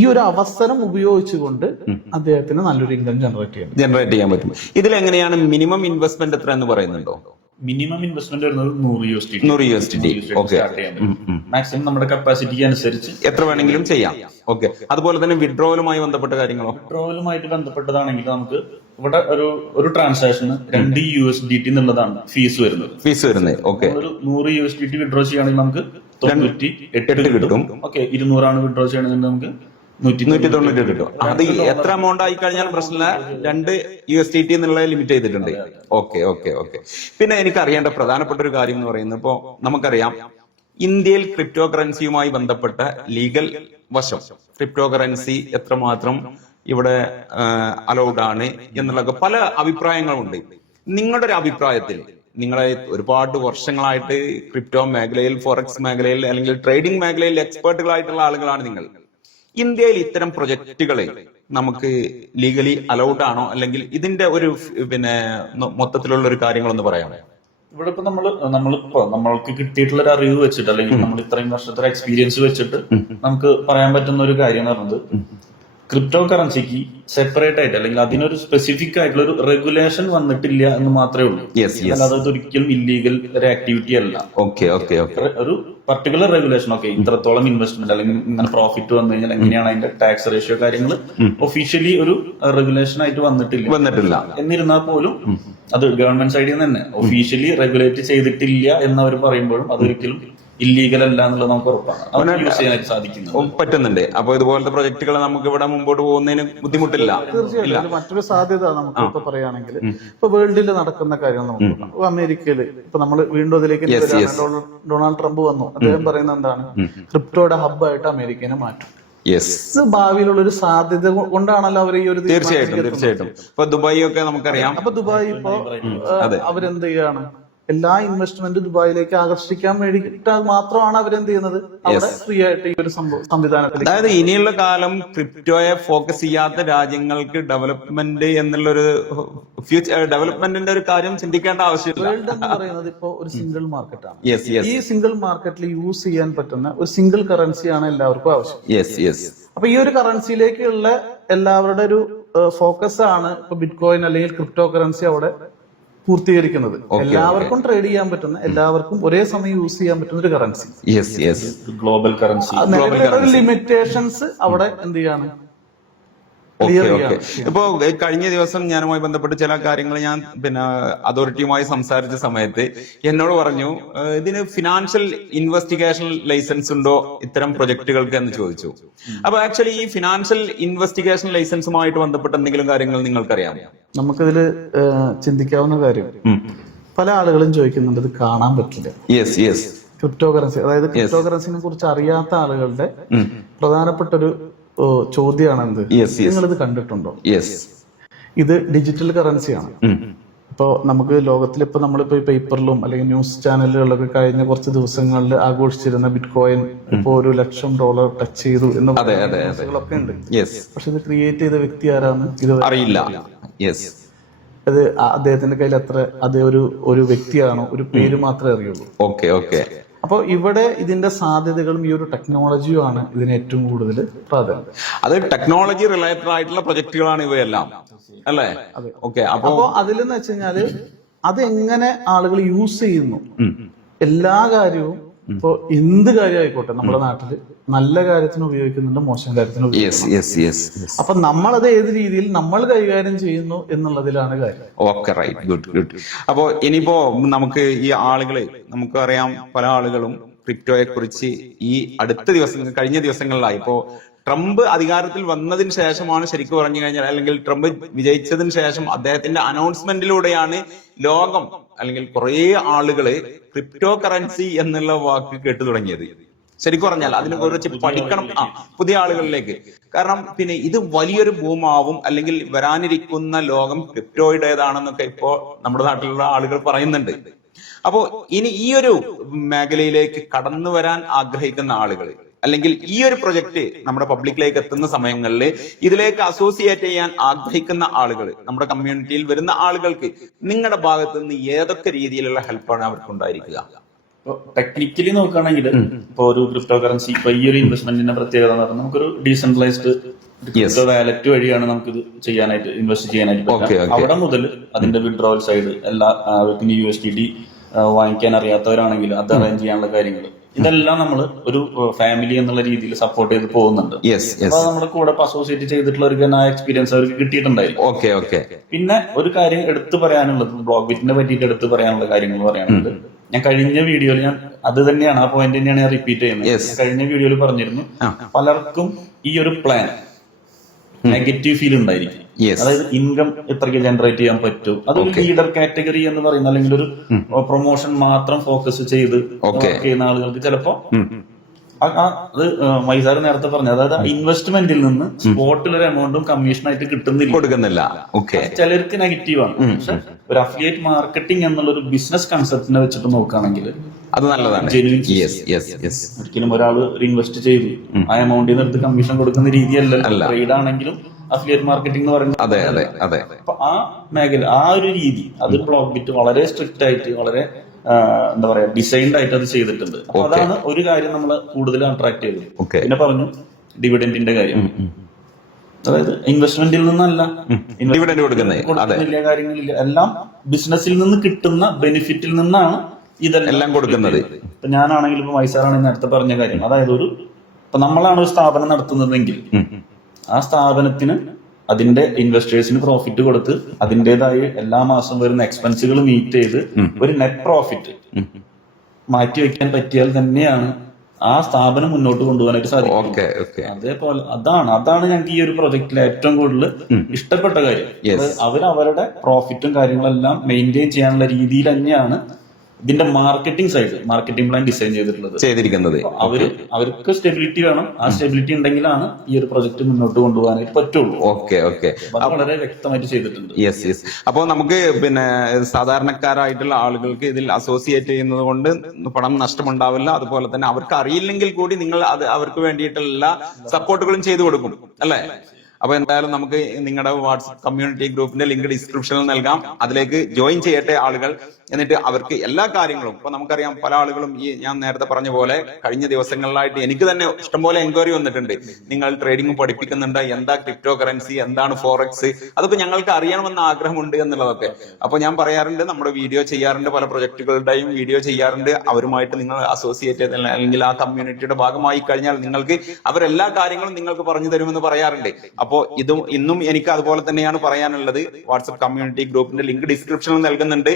ഈ ഒരു അവസരം ഉപയോഗിച്ചുകൊണ്ട് അദ്ദേഹത്തിന് നല്ലൊരു ഇൻകം ജനറേറ്റ് ചെയ്യാൻ പറ്റും. ഇതിലെങ്ങനെയാണ് മിനിമം ഇൻവെസ്റ്റ്മെന്റ് എത്ര എന്ന് പറയുന്നുണ്ടോ? മിനിമം ഇൻവെസ്റ്റ്മെന്റ് വരുന്നത് 100 USDT. മാക്സിമം നമ്മുടെ കപ്പാസിറ്റിക്ക് അനുസരിച്ച് എത്ര വേണമെങ്കിലും ചെയ്യാം. ഓക്കെ. അതുപോലെ തന്നെ വിഡ്രോവലുമായി ബന്ധപ്പെട്ട കാര്യങ്ങളോ? വിഡ്രോവലുമായിട്ട് ബന്ധപ്പെട്ടതാണെങ്കിൽ നമുക്ക് ഇവിടെ ഒരു ട്രാൻസാക്ഷന് 2 USDT എന്നുള്ളതാണ് ഫീസ് വരുന്നത്. ഓക്കെ. ഒരു 100 USDT വിഡ്രോ ചെയ്യുകയാണെങ്കിൽ നമുക്ക് 98 കിട്ടും. ഓക്കെ. 200 ആണ് വിഡ്രോ ചെയ്യണമെങ്കിൽ നമുക്ക് 190 കിട്ടും. അത് എത്ര എമൗണ്ട് ആയി കഴിഞ്ഞാൽ പ്രശ്നമില്ല, 2 USDT എന്നുള്ള ലിമിറ്റ് ചെയ്തിട്ടുണ്ട്. ഓക്കെ. പിന്നെ എനിക്ക് അറിയേണ്ട പ്രധാനപ്പെട്ട ഒരു കാര്യം എന്ന് പറയുന്നത്, ഇപ്പോ നമുക്കറിയാം ഇന്ത്യയിൽ ക്രിപ്റ്റോ കറൻസിയുമായി ബന്ധപ്പെട്ട ലീഗൽ വശം, ക്രിപ്റ്റോ കറൻസി എത്രമാത്രം ഇവിടെ അലൗഡ് ആണ് എന്നുള്ള പല അഭിപ്രായങ്ങളുമുണ്ട്. നിങ്ങളുടെ ഒരു അഭിപ്രായത്തിൽ, നിങ്ങളെ ഒരുപാട് വർഷങ്ങളായിട്ട് ക്രിപ്റ്റോ മേഖലയിൽ, ഫോറക്സ് മേഖലയിൽ അല്ലെങ്കിൽ ട്രേഡിംഗ് മേഖലയിൽ എക്സ്പേർട്ടുകളായിട്ടുള്ള ആളുകളാണ് നിങ്ങൾ. ഇന്ത്യയിൽ ഇത്തരം പ്രൊജക്ടുകളെ നമുക്ക് ലീഗലി അലൗഡ് ആണോ, അല്ലെങ്കിൽ ഇതിന്റെ ഒരു മൊത്തത്തിലുള്ള ഒരു കാര്യങ്ങളൊന്ന് പറയാമോ? ഇവിടെ ഇപ്പൊ നമ്മൾക്ക് കിട്ടിയിട്ടുള്ള ഒരു അറിവ് വെച്ചിട്ട്, അല്ലെങ്കിൽ നമ്മൾ ഇത്രയും വർഷത്തെ എക്സ്പീരിയൻസ് വെച്ചിട്ട് നമുക്ക് പറയാൻ പറ്റുന്ന ഒരു കാര്യം എന്ന് പറയുന്നത്, ക്രിപ്റ്റോ കറൻസിക്ക് സെപ്പറേറ്റ് ആയിട്ട് അല്ലെങ്കിൽ അതിനൊരു സ്പെസിഫിക് ആയിട്ടുള്ള ഒരു റെഗുലേഷൻ വന്നിട്ടില്ല എന്ന് മാത്രമേ ഉള്ളൂ. അല്ലാതെ അതൊരിക്കലും ഇല്ലീഗൽ ഒരു ആക്ടിവിറ്റി അല്ല. ഒരു പർട്ടിക്കുലർ റെഗുലേഷൻ, ഓക്കെ, ഇത്രത്തോളം ഇൻവെസ്റ്റ്മെന്റ് അല്ലെങ്കിൽ ഇങ്ങനെ പ്രോഫിറ്റ് വന്നു കഴിഞ്ഞാൽ എങ്ങനെയാണ് അതിന്റെ ടാക്സ് റേഷ്യോ കാര്യങ്ങൾ ഒഫീഷ്യലി ഒരു റെഗുലേഷൻ ആയിട്ട് വന്നിട്ടില്ല. എന്നിരുന്നാൽ പോലും അത് ഗവൺമെന്റ് സൈഡിൽ നിന്ന് തന്നെ ഒഫീഷ്യലി റെഗുലേറ്റ് ചെയ്തിട്ടില്ല എന്നവർ പറയുമ്പോഴും അതൊരിക്കലും ഇല്ലീഗൽ അല്ല എന്നുള്ളത് നമുക്ക് ഉറപ്പാണ്, യൂസ് ചെയ്യാനായിട്ട് സാധിക്കുന്നത്, പറ്റുന്നുണ്ട്. അപ്പൊ ഇതുപോലത്തെ പ്രൊജക്ടുകൾ നമുക്ക് ഇവിടെ മുമ്പോട്ട് പോകുന്നതിന് ബുദ്ധിമുട്ടില്ല. തീർച്ചയായിട്ടും മറ്റൊരു സാധ്യത നമുക്ക് ഇപ്പൊ പറയുകയാണെങ്കിൽ, ഇപ്പൊ വേൾഡിൽ നടക്കുന്ന കാര്യങ്ങൾ നമുക്ക് അമേരിക്കയില് ഇപ്പൊ നമ്മൾ വീണ്ടും അതിലേക്ക് ഡൊണാൾഡ് ട്രംപ് വന്നു. അദ്ദേഹം പറയുന്നത് എന്താണ്, ക്രിപ്റ്റോയുടെ ഹബ്ബായിട്ട് അമേരിക്കനെ മാറ്റും. ഭാവിയിലുള്ള ഒരു സാധ്യത കൊണ്ടാണല്ലോ അവർ ഈ ഒരു തീർച്ചയായിട്ടും ഇപ്പൊ ദുബായ് ഒക്കെ നമുക്കറിയാം. അപ്പൊ ദുബായ് ഇപ്പൊ അവരെന്ത് ചെയ്യാണ്, എല്ലാ ഇൻവെസ്റ്റ്മെന്റ് ദുബായിലേക്ക് ആകർഷിക്കാൻ വേണ്ടിയിട്ട് മാത്രമാണ് അവരെന്ത് ചെയ്യുന്നത്, അവിടെ ഫ്രീ ആയിട്ട് ഈ ഒരു സംവിധാനത്തിൽ. അതായത് ഇനിയുള്ള കാലം ക്രിപ്റ്റോയെ ഫോക്കസ് ചെയ്യാത്ത രാജ്യങ്ങൾക്ക് ഡെവലപ്മെന്റ് എന്നുള്ളൊരു ഡെവലപ്മെന്റിന്റെ ഒരു കാര്യം ചിന്തിക്കേണ്ട ആവശ്യമില്ല. വേൾഡ് എന്ന് പറയുന്നത് ഇപ്പോ ഒരു സിംഗിൾ മാർക്കറ്റാണ്. ഈ സിംഗിൾ മാർക്കറ്റിൽ യൂസ് ചെയ്യാൻ പറ്റുന്ന ഒരു സിംഗിൾ കറൻസിയാണ് എല്ലാവർക്കും ആവശ്യം. അപ്പൊ ഈ ഒരു കറൻസിയിലേക്കുള്ള എല്ലാവരുടെ ഒരു ഫോക്കസ് ആണ് ഇപ്പൊ ബിറ്റ്കോയിൻ അല്ലെങ്കിൽ ക്രിപ്റ്റോ കറൻസി അവിടെ പൂർത്തീകരിക്കുന്നത്. എല്ലാവർക്കും ട്രേഡ് ചെയ്യാൻ പറ്റുന്ന, എല്ലാവർക്കും ഒരേ സമയം യൂസ് ചെയ്യാൻ പറ്റുന്ന ഒരു കറൻസി, ഗ്ലോബൽ കറൻസി. ലിമിറ്റേഷൻസ് അവിടെ എന്ത് ചെയ്യാണ്. ഇപ്പോ കഴിഞ്ഞ ദിവസം ഞാനുമായി ബന്ധപ്പെട്ട് ചില കാര്യങ്ങൾ ഞാൻ അതോറിറ്റിയുമായി സംസാരിച്ച സമയത്ത് എന്നോട് പറഞ്ഞു, ഇതിന് ഫിനാൻഷ്യൽ ഇൻവെസ്റ്റിഗേഷൻ ലൈസൻസ് ഉണ്ടോ ഇത്തരം പ്രൊജക്ടുകൾക്ക് എന്ന് ചോദിച്ചു. അപ്പൊ ആക്ച്വലി ഈ ഫിനാൻഷ്യൽ ഇൻവെസ്റ്റിഗേഷൻ ലൈസൻസുമായിട്ട് ബന്ധപ്പെട്ട എന്തെങ്കിലും കാര്യങ്ങൾ നിങ്ങൾക്കറിയാമോ? നമുക്കിതില് ചിന്തിക്കാവുന്ന കാര്യം, പല ആളുകളും ചോദിക്കുന്നുണ്ട് ഇത് കാണാൻ പറ്റില്ല. ക്രിപ്റ്റോ കറൻസി, അതായത് ക്രിപ്റ്റോ കറൻസിനെ കുറിച്ച് അറിയാത്ത ആളുകളുടെ പ്രധാനപ്പെട്ട ഒരു ചോദ്യമാണ് എന്ത്, നിങ്ങളിത് കണ്ടിട്ടുണ്ടോ? ഇത് ഡിജിറ്റൽ കറൻസിയാണ്. ഇപ്പോ നമുക്ക് ലോകത്തിൽ ഇപ്പൊ നമ്മളിപ്പോ ഈ പേപ്പറിലും അല്ലെങ്കിൽ ന്യൂസ് ചാനലുകളിലൊക്കെ കഴിഞ്ഞ കുറച്ച് ദിവസങ്ങളിൽ ആഘോഷിച്ചിരുന്ന ബിറ്റ്കോയിൻ ഇപ്പൊ $1,00,000 ടച്ച് ചെയ്തു എന്ന ന്യൂസുകളൊക്കെ ഉണ്ട്. പക്ഷെ ഇത് ക്രിയേറ്റ് ചെയ്ത വ്യക്തി ആരാന്ന് ഇത് അറിയില്ല. അത് അദ്ദേഹത്തിന്റെ കയ്യിൽ എത്ര അതേ ഒരു വ്യക്തിയാണോ, ഒരു പേര് മാത്രമേ അറിയുള്ളൂ. Okay okay. അപ്പോൾ ഇവിടെ ഇതിന്റെ സാധ്യതകളും ഈ ഒരു ടെക്നോളജിയും ആണ് ഇതിന് ഏറ്റവും കൂടുതൽ പ്രാധാന്യം. അത് ടെക്നോളജി റിലേറ്റഡ് ആയിട്ടുള്ള പ്രൊജക്ടുകളാണ് ഇവയെല്ലാം അല്ലേ? ഓക്കെ. അപ്പോ അതിലെന്ന് വെച്ച് കഴിഞ്ഞാല് അതെങ്ങനെ ആളുകൾ യൂസ് ചെയ്യുന്നു, എല്ലാ കാര്യവും ഇപ്പൊ എന്ത് കാര്യം ആയിക്കോട്ടെ നമ്മുടെ നാട്ടില് നല്ല കാര്യത്തിന് ഉപയോഗിക്കുന്നുണ്ട്, മോശം കാര്യത്തിന് ഉപയോഗിക്കുന്നുണ്ട്. അപ്പൊ നമ്മളത് ഏത് രീതിയിൽ നമ്മൾ കൈകാര്യം ചെയ്യുന്നു എന്നുള്ളതിലാണ് കാര്യം. Okay, right, good good. അപ്പോ ഇനിയിപ്പോ നമുക്ക് ഈ ആളുകള്, നമുക്കറിയാം പല ആളുകളും ക്രിപ്റ്റോയെ കുറിച്ച് ഈ കഴിഞ്ഞ ദിവസങ്ങളിലായി ഇപ്പോ ട്രംപ് അധികാരത്തിൽ വന്നതിന് ശേഷമാണ് ശരിക്കും പറഞ്ഞു കഴിഞ്ഞാൽ, അല്ലെങ്കിൽ ട്രംപ് വിജയിച്ചതിന് ശേഷം അദ്ദേഹത്തിന്റെ അനൗൺസ്മെന്റിലൂടെയാണ് ലോകം അല്ലെങ്കിൽ കുറെ ആളുകള് ക്രിപ്റ്റോ കറൻസി എന്നുള്ള വാക്ക് കേട്ടു തുടങ്ങിയത്. ശരിക്കും പറഞ്ഞാൽ അതിനെ കുറിച്ച് പഠിക്കണം പുതിയ ആളുകളിലേക്ക്. കാരണം പിന്നെ ഇത് വലിയൊരു ബൂമാവും, അല്ലെങ്കിൽ വരാനിരിക്കുന്ന ലോകം ക്രിപ്റ്റോയുടേതാണെന്നൊക്കെ ഇപ്പോ നമ്മുടെ നാട്ടിലുള്ള ആളുകൾ പറയുന്നുണ്ട്. അപ്പോ ഇനി ഈ ഒരു മേഖലയിലേക്ക് കടന്നു വരാൻ ആഗ്രഹിക്കുന്ന ആളുകൾ, അല്ലെങ്കിൽ ഈ ഒരു പ്രൊജക്ട് നമ്മുടെ പബ്ലിക്കിലേക്ക് എത്തുന്ന സമയങ്ങളിൽ ഇതിലേക്ക് അസോസിയേറ്റ് ചെയ്യാൻ ആഗ്രഹിക്കുന്ന ആളുകൾ, നമ്മുടെ കമ്മ്യൂണിറ്റിയിൽ വരുന്ന ആളുകൾക്ക് നിങ്ങളുടെ ഭാഗത്ത് നിന്ന് ഏതൊക്കെ രീതിയിലുള്ള ഹെൽപ്പാണ് അവർക്ക് ഉണ്ടായിരിക്കുക? ടെക്നിക്കലി നോക്കുകയാണെങ്കിൽ ഇപ്പൊ ഒരു ക്രിപ്റ്റോ കറൻസി, ഇപ്പൊ ഈ ഒരു ഇൻവെസ്റ്റ്മെന്റിന്റെ പ്രത്യേകത എന്ന് പറഞ്ഞാൽ നമുക്കൊരു ഡീസെൻട്രലൈസ്ഡ് വാലറ്റ് വഴിയാണ് നമുക്കിത് ചെയ്യാനായിട്ട്, ഇൻവെസ്റ്റ് ചെയ്യാനായിട്ട് പറ്റുക. അവിടെ മുതൽ അതിന്റെ വിഡ്രോവൽ സൈഡ് എല്ലാ പിന്നെ USDT വാങ്ങിക്കാൻ അറിയാത്തവരാണെങ്കിൽ അത് അറേഞ്ച് ചെയ്യാനുള്ള കാര്യങ്ങൾ, ഇതെല്ലാം നമ്മൾ ഒരു ഫാമിലി എന്നുള്ള രീതിയിൽ സപ്പോർട്ട് ചെയ്ത് പോകുന്നുണ്ട്. അപ്പൊ നമ്മുടെ കൂടെ അസോസിയേറ്റ് ചെയ്തിട്ടുള്ളവർക്ക് ആ എക്സ്പീരിയൻസ് അവർക്ക് കിട്ടിയിട്ടുണ്ടായിരിക്കും. പിന്നെ ഒരു കാര്യം എടുത്തു പറയാനുള്ളത്, ബ്ലോക്ക്ബിറ്റിനെ പറ്റിയിട്ട് എടുത്തു പറയാനുള്ള കാര്യങ്ങൾ പറയുകയാണെങ്കിൽ, ഞാൻ കഴിഞ്ഞ വീഡിയോയിൽ ഞാൻ അത് തന്നെയാണ്, ആ പോയിന്റ് തന്നെയാണ് ഞാൻ റിപ്പീറ്റ് ചെയ്യുന്നത്. കഴിഞ്ഞ വീഡിയോയിൽ പറഞ്ഞിരുന്നു, പലർക്കും ഈ ഒരു പ്ലാൻ നെഗറ്റീവ് ഫീൽ ഉണ്ടായിരിക്കും. അതായത് ഇൻകം എത്രയ്ക്ക് ജനറേറ്റ് ചെയ്യാൻ പറ്റും, അതൊരു ലീഡർ കാറ്റഗറി എന്ന് പറയുന്ന, അല്ലെങ്കിൽ ഒരു പ്രൊമോഷൻ മാത്രം ഫോക്കസ് ചെയ്ത് ചെയ്യുന്ന ആളുകൾക്ക് ചിലപ്പോ അത് മൈസാർ നേരത്തെ പറഞ്ഞു, അതായത് ഇൻവെസ്റ്റ്മെന്റിൽ നിന്ന് സ്പോട്ടിൽ ഒരു എമൗണ്ടും കമ്മീഷനായിട്ട് കൊടുക്കുന്നില്ല. ചിലർക്ക് നെഗറ്റീവാണ്. പക്ഷെ ഒരു അഫിലിയേറ്റ് മാർക്കറ്റിംഗ് എന്നുള്ള ഒരു ബിസിനസ് കൺസെപ്റ്റിനെ വെച്ചിട്ട് നോക്കുകയാണെങ്കിൽ അത് നല്ലതാണ്. ഒരിക്കലും ഒരാൾ ഇൻവെസ്റ്റ് ചെയ്തു ആ എമൗണ്ടിൽ നിന്ന് എടുത്ത് കമ്മീഷൻ കൊടുക്കുന്ന രീതിയല്ല ട്രേഡ് ആണെങ്കിലും അഫിലിയേറ്റ് മാർക്കറ്റിംഗ് എന്ന് പറയുന്നത്. അതെ അതെ അതെ. അപ്പൊ ആ മേഖല, ആ ഒരു രീതി, അത് ബ്ലോക്ക്ബിറ്റ് വളരെ സ്ട്രിക്റ്റ് ആയിട്ട്, വളരെ എന്താ പറയാ ഡിസൈൻഡ് ആയിട്ട് അത് ചെയ്തിട്ടുണ്ട്. അപ്പൊ അതാണ് ഒരു കാര്യം നമ്മളെ കൂടുതൽ അട്രാക്ട് ചെയ്തത്. പിന്നെ പറഞ്ഞു ഡിവിഡന്റിന്റെ കാര്യം, അതായത് ഇൻവെസ്റ്റ്മെന്റിൽ നിന്നല്ല ഡിവിഡന്റ് കൊടുക്കുന്നില്ല, കാര്യങ്ങളില്ല, എല്ലാം ബിസിനസ്സിൽ നിന്ന് കിട്ടുന്ന ബെനിഫിറ്റിൽ നിന്നാണ് ഇതെല്ലാം കൊടുക്കുന്നത്. ഇപ്പൊ ഞാനാണെങ്കിലും ഇപ്പൊ മൈസാറാണെങ്കിൽ നേരത്തെ പറഞ്ഞ കാര്യം, അതായത് ഇപ്പൊ നമ്മളാണ് ഒരു സ്ഥാപനം നടത്തുന്നതെങ്കിൽ ആ സ്ഥാപനത്തിന് അതിന്റെ ഇൻവെസ്റ്റേഴ്സിന് പ്രോഫിറ്റ് കൊടുത്ത് അതിൻ്റെതായ എല്ലാ മാസം വരുന്ന എക്സ്പെൻസുകൾ മീറ്റ് ചെയ്ത് ഒരു നെറ്റ് പ്രോഫിറ്റ് മാറ്റിവെക്കാൻ പറ്റിയാൽ തന്നെയാണ് ആ സ്ഥാപനം മുന്നോട്ട് കൊണ്ടുപോകാനായിട്ട് സാധിക്കും. അതേപോലെ അതാണ് ഞങ്ങൾക്ക് ഈ ഒരു പ്രൊജക്റ്റിൽ ഏറ്റവും കൂടുതൽ ഇഷ്ടപ്പെട്ട കാര്യം. അവരവരുടെ പ്രോഫിറ്റും കാര്യങ്ങളെല്ലാം മെയിൻറ്റെയിൻ ചെയ്യാനുള്ള രീതിയിൽ തന്നെയാണ് ഇതിന്റെ marketing side, marketing plan design ചെയ്തിരിക്കുന്നത്. അവർക്ക് സ്റ്റെബിലിറ്റി വേണം. ആ സ്റ്റെബിലിറ്റി ഉണ്ടെങ്കിലാണ് ഈ ഒരു പ്രൊജക്ട് മുന്നോട്ട് കൊണ്ടുപോകാനായിട്ട് പറ്റുള്ളൂ. വളരെ വ്യക്തമായിട്ട് ചെയ്തിട്ടുണ്ട്. അപ്പോൾ നമുക്ക് പിന്നെ സാധാരണക്കാരായിട്ടുള്ള ആളുകൾക്ക് ഇതിൽ അസോസിയേറ്റ് ചെയ്യുന്നത് കൊണ്ട് പണം നഷ്ടമുണ്ടാവില്ല. അതുപോലെ തന്നെ അവർക്ക് അറിയില്ലെങ്കിൽ കൂടി നിങ്ങൾ അത് അവർക്ക് വേണ്ടിയിട്ടുള്ള സപ്പോർട്ടുകളും ചെയ്തു കൊടുക്കും അല്ലേ? അപ്പൊ എന്തായാലും നമുക്ക് നിങ്ങളുടെ വാട്സ്ആപ്പ് കമ്മ്യൂണിറ്റി ഗ്രൂപ്പിന്റെ ലിങ്ക് ഡിസ്ക്രിപ്ഷനിൽ നൽകാം. അതിലേക്ക് ജോയിൻ ചെയ്യട്ടെ ആളുകൾ. എന്നിട്ട് അവർക്ക് എല്ലാ കാര്യങ്ങളും, ഇപ്പൊ നമുക്കറിയാം പല ആളുകളും ഈ ഞാൻ നേരത്തെ പറഞ്ഞ പോലെ കഴിഞ്ഞ ദിവസങ്ങളിലായിട്ട് എനിക്ക് തന്നെ ഇഷ്ടംപോലെ എൻക്വയറി വന്നിട്ടുണ്ട്. നിങ്ങൾ ട്രേഡിംഗ് പഠിപ്പിക്കുന്നുണ്ട്, എന്താ ക്രിപ്റ്റോ കറൻസി, എന്താണ് ഫോറക്സ്, അതൊക്കെ ഞങ്ങൾക്ക് അറിയണമെന്ന് ആഗ്രഹമുണ്ട് എന്നുള്ളതൊക്കെ. അപ്പൊ ഞാൻ പറയാറുണ്ട്, നമ്മുടെ വീഡിയോ ചെയ്യാറുണ്ട്, പല പ്രൊജക്ടുകളുടെയും വീഡിയോ ചെയ്യാറുണ്ട്. അവരുമായിട്ട് നിങ്ങൾ അസോസിയേറ്റ് അല്ലെങ്കിൽ ആ കമ്മ്യൂണിറ്റിയുടെ ഭാഗമായി കഴിഞ്ഞാൽ നിങ്ങൾക്ക് അവരെല്ലാ കാര്യങ്ങളും നിങ്ങൾക്ക് പറഞ്ഞു തരുമെന്ന് പറയാറുണ്ട്. അപ്പോ ഇന്നും എനിക്ക് അതുപോലെ തന്നെയാണ് പറയാനുള്ളത്. വാട്സ്ആപ്പ് കമ്മ്യൂണിറ്റി ഗ്രൂപ്പിന്റെ ലിങ്ക് ഡിസ്ക്രിപ്ഷനിൽ നൽകുന്നുണ്ട്.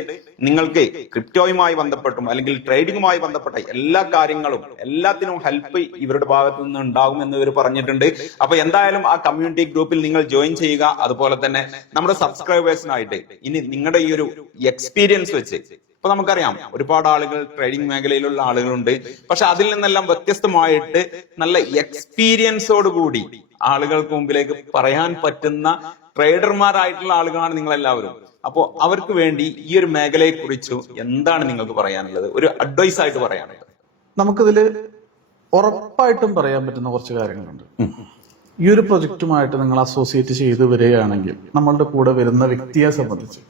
നിങ്ങൾക്ക് ക്രിപ്റ്റോയുമായി ബന്ധപ്പെട്ടും അല്ലെങ്കിൽ ട്രേഡിംഗുമായി ബന്ധപ്പെട്ട എല്ലാ കാര്യങ്ങളും എല്ലാത്തിനും ഹെൽപ്പ് ഇവരുടെ ഭാഗത്തു നിന്ന് ഉണ്ടാകും എന്ന് ഇവർ പറഞ്ഞിട്ടുണ്ട്. അപ്പൊ എന്തായാലും ആ കമ്മ്യൂണിറ്റി ഗ്രൂപ്പിൽ നിങ്ങൾ ജോയിൻ ചെയ്യുക. അതുപോലെ തന്നെ നമ്മുടെ സബ്സ്ക്രൈബേഴ്സിനായിട്ട് ഇനി നിങ്ങളുടെ ഈ ഒരു എക്സ്പീരിയൻസ് വെച്ച്, ഇപ്പൊ നമുക്കറിയാം ഒരുപാട് ആളുകൾ ട്രേഡിംഗ് മേഖലയിലുള്ള ആളുകളുണ്ട്. പക്ഷെ അതിൽ നിന്നെല്ലാം വ്യത്യസ്തമായിട്ട് നല്ല എക്സ്പീരിയൻസോട് കൂടി ആളുകൾക്ക് മുമ്പിലേക്ക് പറയാൻ പറ്റുന്ന ട്രേഡർമാരായിട്ടുള്ള ആളുകളാണ് നിങ്ങൾ എല്ലാവരും. അപ്പോൾ അവർക്ക് വേണ്ടി ഈ ഒരു മേഖലയെ കുറിച്ച് എന്താണ് നിങ്ങൾക്ക് പറയാനുള്ളത്? ഒരു അഡ്വൈസ് ആയിട്ട് പറയാനുള്ളത്? നമുക്കിതില് ഉറപ്പായിട്ടും പറയാൻ പറ്റുന്ന കുറച്ച് കാര്യങ്ങളുണ്ട്. ഈ ഒരു പ്രൊജക്റ്റുമായിട്ട് നിങ്ങൾ അസോസിയേറ്റ് ചെയ്ത് വരികയാണെങ്കിൽ നമ്മളുടെ കൂടെ വരുന്ന വ്യക്തിയെ സംബന്ധിച്ച്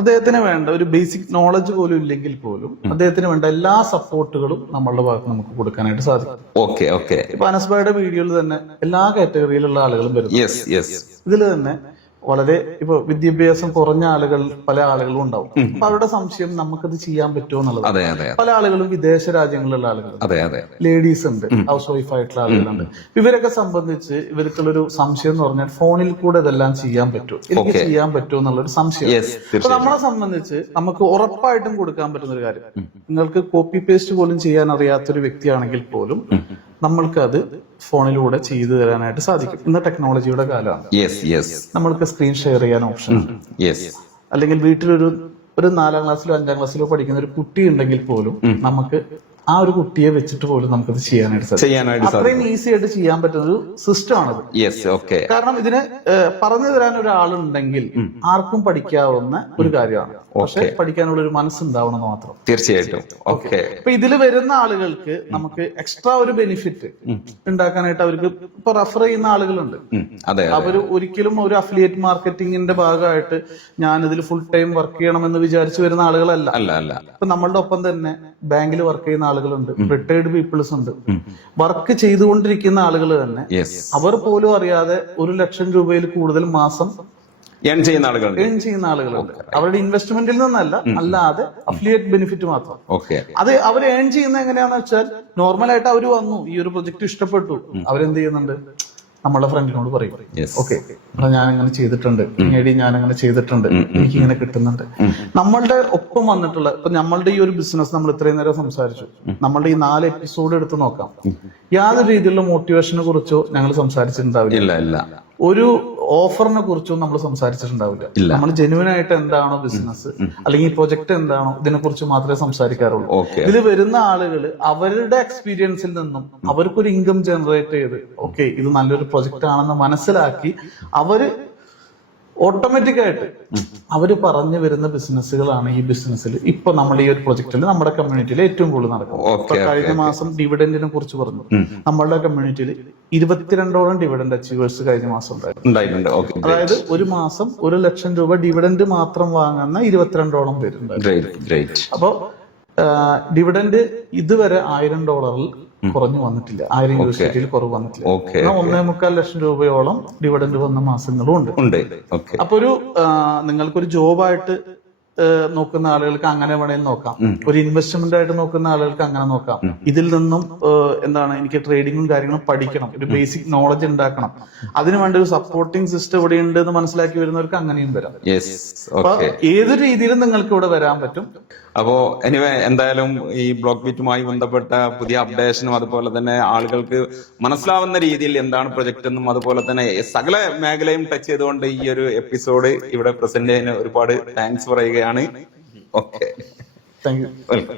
അദ്ദേഹത്തിന് വേണ്ട ഒരു ബേസിക് നോളജ് പോലും ഇല്ലെങ്കിൽ പോലും അദ്ദേഹത്തിന് വേണ്ട എല്ലാ സപ്പോർട്ടുകളും നമ്മളുടെ ഭാഗത്ത് നമുക്ക് കൊടുക്കാനായിട്ട് സാധിക്കും. Okay okay. ഇപ്പൊ അനസ്ബായുടെ വീഡിയോയിൽ തന്നെ എല്ലാ കാറ്റഗറിയിലുള്ള ആളുകളും വരുന്നു. ഇതിൽ തന്നെ വളരെ ഇപ്പൊ വിദ്യാഭ്യാസം കുറഞ്ഞ ആളുകൾ പല ആളുകളും ഉണ്ടാവും. അപ്പൊ അവരുടെ സംശയം നമുക്കത് ചെയ്യാൻ പറ്റുമോ എന്നുള്ളത്. പല ആളുകളും വിദേശ രാജ്യങ്ങളിലുള്ള ആളുകൾ, ലേഡീസ് ഉണ്ട്, ഹൗസ് വൈഫ് ആയിട്ടുള്ള ആളുകളുണ്ട്. ഇവരൊക്കെ സംബന്ധിച്ച് ഇവർക്കുള്ളൊരു സംശയം എന്ന് പറഞ്ഞാൽ ഫോണിൽ കൂടെ ഇതെല്ലാം ചെയ്യാൻ പറ്റുമോ, എനിക്ക് ചെയ്യാൻ പറ്റുമോ എന്നുള്ളൊരു സംശയം. അപ്പൊ നമ്മളെ സംബന്ധിച്ച് നമുക്ക് ഉറപ്പായിട്ടും കൊടുക്കാൻ പറ്റുന്ന ഒരു കാര്യം, നിങ്ങൾക്ക് കോപ്പി പേസ്റ്റ് പോലും ചെയ്യാൻ അറിയാത്തൊരു വ്യക്തിയാണെങ്കിൽ പോലും നമ്മൾക്ക് അത് ഫോണിലൂടെ ചെയ്തു തരാനായിട്ട് സാധിക്കും. ഇന്ന് ടെക്നോളജിയുടെ കാലമാണ്. നമ്മൾക്ക് സ്ക്രീൻ ഷെയർ ചെയ്യാൻ ഓപ്ഷൻ ഉണ്ട്. അല്ലെങ്കിൽ വീട്ടിലൊരു 4ാം ക്ലാസ്സിലോ 5ാം ക്ലാസ്സിലോ പഠിക്കുന്ന ഒരു കുട്ടി ഉണ്ടെങ്കിൽ പോലും നമുക്ക് ആ ഒരു കുട്ടിയെ വെച്ചിട്ട് പോലും നമുക്കത് ചെയ്യാനായിട്ട് സാധിക്കും. അത്രയും ഈസി ആയിട്ട് ചെയ്യാൻ പറ്റുന്ന ഒരു സിസ്റ്റം ആണത്. കാരണം ഇതിന് പറഞ്ഞു തരാൻ ഒരാളുണ്ടെങ്കിൽ ആർക്കും പഠിക്കാവുന്ന ഒരു കാര്യമാണ്. പക്ഷെ പഠിക്കാനുള്ള ഒരു മനസ്സുണ്ടാവണം മാത്രം. തീർച്ചയായിട്ടും. അപ്പൊ ഇതിൽ വരുന്ന ആളുകൾക്ക് നമുക്ക് എക്സ്ട്രാ ഒരു ബെനിഫിറ്റ് ഉണ്ടാക്കാനായിട്ട് അവർക്ക് ഇപ്പൊ റെഫർ ചെയ്യുന്ന ആളുകളുണ്ട്. അവര് ഒരിക്കലും ഒരു അഫിലിയേറ്റ് മാർക്കറ്റിംഗിന്റെ ഭാഗമായിട്ട് ഞാൻ ഇതിൽ ഫുൾ ടൈം വർക്ക് ചെയ്യണമെന്ന് വിചാരിച്ചു വരുന്ന ആളുകളല്ല. ഇപ്പൊ നമ്മളുടെ ഒപ്പം തന്നെ ബാങ്കിൽ വർക്ക് ചെയ്യുന്ന ആളുകളുണ്ട്, റിട്ടയർഡ് പീപ്പിൾസ് ഉണ്ട്, വർക്ക് ചെയ്തുകൊണ്ടിരിക്കുന്ന ആളുകൾ തന്നെ അവർ പോലും അറിയാതെ 1 ലക്ഷം രൂപയിൽ കൂടുതൽ മാസം ഏൺ ചെയ്യുന്ന ആളുകളുണ്ട്. അവരുടെ ഇൻവെസ്റ്റ്മെന്റിൽ നിന്നല്ല, അല്ലാതെ അഫിലിയേറ്റ് ബെനിഫിറ്റ് മാത്രം. അത് അവർ ഏൺ ചെയ്യുന്നത് എങ്ങനെയാന്ന് വെച്ചാൽ നോർമലായിട്ട് അവർ വന്നു, ഈ ഒരു പ്രൊജക്ട് ഇഷ്ടപ്പെട്ടു, അവരെന്ത് ചെയ്യുന്നുണ്ട്, നമ്മളെ ഫ്രണ്ടിനോട് പറയും, ഓക്കെ ഞാനങ്ങനെ ചെയ്തിട്ടുണ്ട്, ഞാനങ്ങനെ ചെയ്തിട്ടുണ്ട്, എനിക്കിങ്ങനെ കിട്ടുന്നുണ്ട്. നമ്മളുടെ ഒപ്പം വന്നിട്ടുള്ള ഇപ്പൊ നമ്മളുടെ ഈ ഒരു ബിസിനസ് നമ്മൾ ഇത്രയും നേരം സംസാരിച്ചു, നമ്മളുടെ ഈ 4 എപ്പിസോഡ് എടുത്ത് നോക്കാം, യാതൊരു രീതിയിലുള്ള മോട്ടിവേഷനെ കുറിച്ചോ ഞങ്ങൾ സംസാരിച്ചിട്ടുണ്ടാവില്ല. ഒരു ഓഫറിനെ കുറിച്ചും നമ്മൾ സംസാരിച്ചിട്ടുണ്ടാവില്ല. നമ്മൾ ജെന്യുവൻ ആയിട്ട് എന്താണോ ബിസിനസ് അല്ലെങ്കിൽ പ്രൊജക്ട് എന്താണോ ഇതിനെ കുറിച്ച് മാത്രമേ സംസാരിക്കാറുള്ളൂ. ഇതിൽ വരുന്ന ആളുകൾ അവരുടെ എക്സ്പീരിയൻസിൽ നിന്നും അവർക്കൊരു ഇൻകം ജനറേറ്റ് ചെയ്ത് ഓക്കെ ഇത് നല്ലൊരു പ്രൊജക്ട് ആണെന്ന് മനസ്സിലാക്കി അവര് ഓട്ടോമാറ്റിക് ആയിട്ട് അവര് പറഞ്ഞു വരുന്ന ബിസിനസ്സുകളാണ് ഈ ബിസിനസ്സിൽ ഇപ്പൊ നമ്മുടെ ഈ ഒരു പ്രൊജക്റ്റിൽ നമ്മുടെ കമ്മ്യൂണിറ്റിയിൽ ഏറ്റവും കൂടുതൽ നടക്കുന്നത്. കഴിഞ്ഞ മാസം ഡിവിഡന്റിനെ കുറിച്ച് പറഞ്ഞു. നമ്മളുടെ കമ്മ്യൂണിറ്റിയിൽ 22ഓളം ഡിവിഡന്റ് അച്ചീവേഴ്സ് കഴിഞ്ഞ മാസം ഉണ്ടായിട്ടുണ്ട്. അതായത് ഒരു മാസം 1 ലക്ഷം രൂപ ഡിവിഡന്റ് മാത്രം വാങ്ങുന്ന 22ഓളം പേരുണ്ട്. അപ്പോ ഡിവിഡന്റ് ഇതുവരെ $1000 കുറഞ്ഞു വന്നിട്ടില്ല, $1000 കുറവ് വന്നിട്ടില്ല. 1.25 ലക്ഷം രൂപയോളം ഡിവിഡന്റ് വന്ന മാസങ്ങളും ഉണ്ട്. അപ്പൊ ഒരു നിങ്ങൾക്കൊരു ജോബായിട്ട് നോക്കുന്ന ആളുകൾക്ക് അങ്ങനെ വേണേൽ നോക്കാം, ഒരു ഇൻവെസ്റ്റ്മെന്റ് ആയിട്ട് നോക്കുന്ന ആളുകൾക്ക് അങ്ങനെ നോക്കാം. ഇതിൽ നിന്നും എനിക്ക് ട്രേഡിങ്ങും കാര്യങ്ങളും പഠിക്കണം, ഒരു ബേസിക് നോളജ് ഉണ്ടാക്കണം, അതിനു വേണ്ട ഒരു സപ്പോർട്ടിംഗ് സിസ്റ്റം ഇവിടെ ഉണ്ട് എന്ന് മനസ്സിലാക്കി വരുന്നവർക്ക് അങ്ങനെയും വരാം. അപ്പൊ ഏത് രീതിയിലും നിങ്ങൾക്ക് ഇവിടെ വരാൻ പറ്റും. അപ്പോ എനിവേ എന്തായാലും ഈ ബ്ലോക്ക് ബീറ്റുമായി ബന്ധപ്പെട്ട പുതിയ അപ്ഡേഷനും അതുപോലെ തന്നെ ആളുകൾക്ക് മനസ്സിലാവുന്ന രീതിയിൽ എന്താണ് പ്രൊജക്ട് എന്നും അതുപോലെ തന്നെ സകല മേഖലയും ടച്ച് ചെയ്തുകൊണ്ട് ഈ ഒരു എപ്പിസോഡ് ഇവിടെ പ്രസന്റ് ചെയ്യാൻ ഒരുപാട് താങ്ക്സ് പറയുകയാണ്. Okay, thank you, welcome.